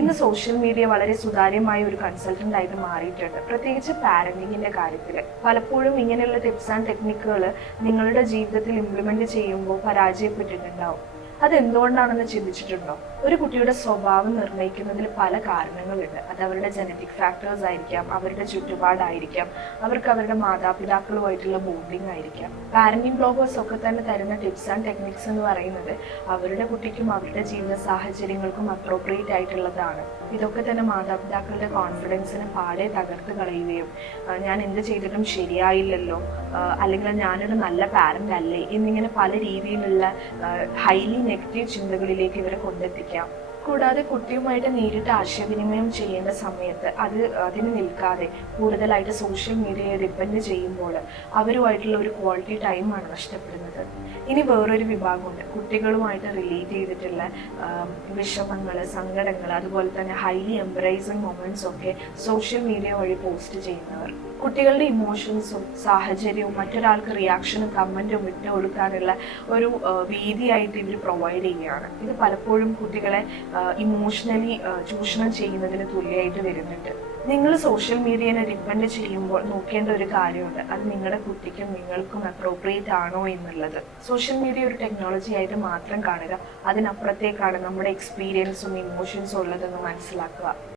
ഇന്ന് social media വളരെ സുതാര്യമായ ഒരു കൺസൾട്ടന്റ് ആയിട്ട് മാറിയിട്ടുണ്ട്, പ്രത്യേകിച്ച് പാരന്റിങ്ങിന്റെ കാര്യത്തിൽ. പലപ്പോഴും ഇങ്ങനെയുള്ള ടിപ്സ് ആൻഡ് ടെക്നിക്കുകൾ നിങ്ങളുടെ ജീവിതത്തിൽ ഇംപ്ലിമെന്റ് ചെയ്യുമ്പോൾ പരാജയപ്പെട്ടിട്ടുണ്ടാവും. അതെന്തുകൊണ്ടാണെന്ന് ചിന്തിച്ചിട്ടുണ്ടോ? ഒരു കുട്ടിയുടെ സ്വഭാവം നിർണ്ണയിക്കുന്നതിൽ പല കാരണങ്ങളുണ്ട്. അത് അവരുടെ ജനറ്റിക് ഫാക്ടേഴ്സ് ആയിരിക്കാം, അവരുടെ ചുറ്റുപാടായിരിക്കാം, അവർക്ക് അവരുടെ മാതാപിതാക്കളുമായിട്ടുള്ള ബോണ്ടിങ് ആയിരിക്കാം. പാരന്റിംഗ് ബ്ലോഗേഴ്സ് ഒക്കെ തന്നെ തരുന്ന ടിപ്സ് ആൻഡ് ടെക്നിക്സ് എന്ന് പറയുന്നത് അവരുടെ കുട്ടിക്കും അവരുടെ ജീവിത സാഹചര്യങ്ങൾക്കും അപ്രോപ്രിയേറ്റ് ആയിട്ടുള്ളതാണ്. ഇതൊക്കെ തന്നെ മാതാപിതാക്കളുടെ കോൺഫിഡൻസിനെ പാടെ തകർത്ത് കളയുകയും ഞാൻ എന്ത് ചെയ്തിട്ടും ശരിയായില്ലല്ലോ, അല്ലെങ്കിൽ ഞാനൊരു നല്ല പാരന്റ് അല്ലേ എന്നിങ്ങനെ പല രീതിയിലുള്ള ഹൈലി നെഗറ്റീവ് ചിന്തകളിലേക്ക് ഇവരെ കൊണ്ടെത്തിക്കാം. കൂടാതെ കുട്ടിയുമായിട്ട് നേരിട്ട് ആശയവിനിമയം ചെയ്യേണ്ട സമയത്ത് അതിന് നിൽക്കാതെ കൂടുതലായിട്ട് സോഷ്യൽ മീഡിയയെ ഡിപ്പെൻഡ് ചെയ്യുമ്പോൾ അവരുമായിട്ടുള്ള ഒരു ക്വാളിറ്റി ടൈമാണ് നഷ്ടപ്പെടുന്നത്. ഇനി വേറൊരു വിഭാഗമുണ്ട്, കുട്ടികളുമായിട്ട് റിലേറ്റ് ചെയ്തിട്ടുള്ള വിഷമങ്ങൾ, സങ്കടങ്ങൾ, അതുപോലെ തന്നെ ഹൈലി എംബ്രൈസിങ് മൊമെന്റ്സ് ഒക്കെ സോഷ്യൽ മീഡിയ വഴി പോസ്റ്റ് ചെയ്യുന്നവർ. കുട്ടികളുടെ ഇമോഷൻസും സാഹചര്യവും മറ്റൊരാൾക്ക് റിയാക്ഷനും കമൻറ്റും ഇട്ട് കൊടുക്കാനുള്ള ഒരു വേദിയായിട്ട് ഇവർ പ്രൊവൈഡ് ചെയ്യുകയാണ്. ഇത് പലപ്പോഴും കുട്ടികളെ ഇമോഷണലി ചൂഷണം ചെയ്യുന്നതിന് തുല്യമായിട്ട് വരുന്നുണ്ട്. നിങ്ങൾ സോഷ്യൽ മീഡിയനെ ഡിപ്പെൻഡ് ചെയ്യുമ്പോൾ നോക്കേണ്ട ഒരു കാര്യമുണ്ട്, അത് നിങ്ങളുടെ കുട്ടിക്കും നിങ്ങൾക്കും അപ്രോപ്രിയേറ്റ് ആണോ എന്നുള്ളത്. സോഷ്യൽ മീഡിയ ഒരു ടെക്നോളജി ആയിട്ട് മാത്രം കാണുക, അതിനപ്പുറത്തേക്കാണ് നമ്മുടെ എക്സ്പീരിയൻസും ഇമോഷൻസും ഉള്ളതെന്ന് മനസ്സിലാക്കുക.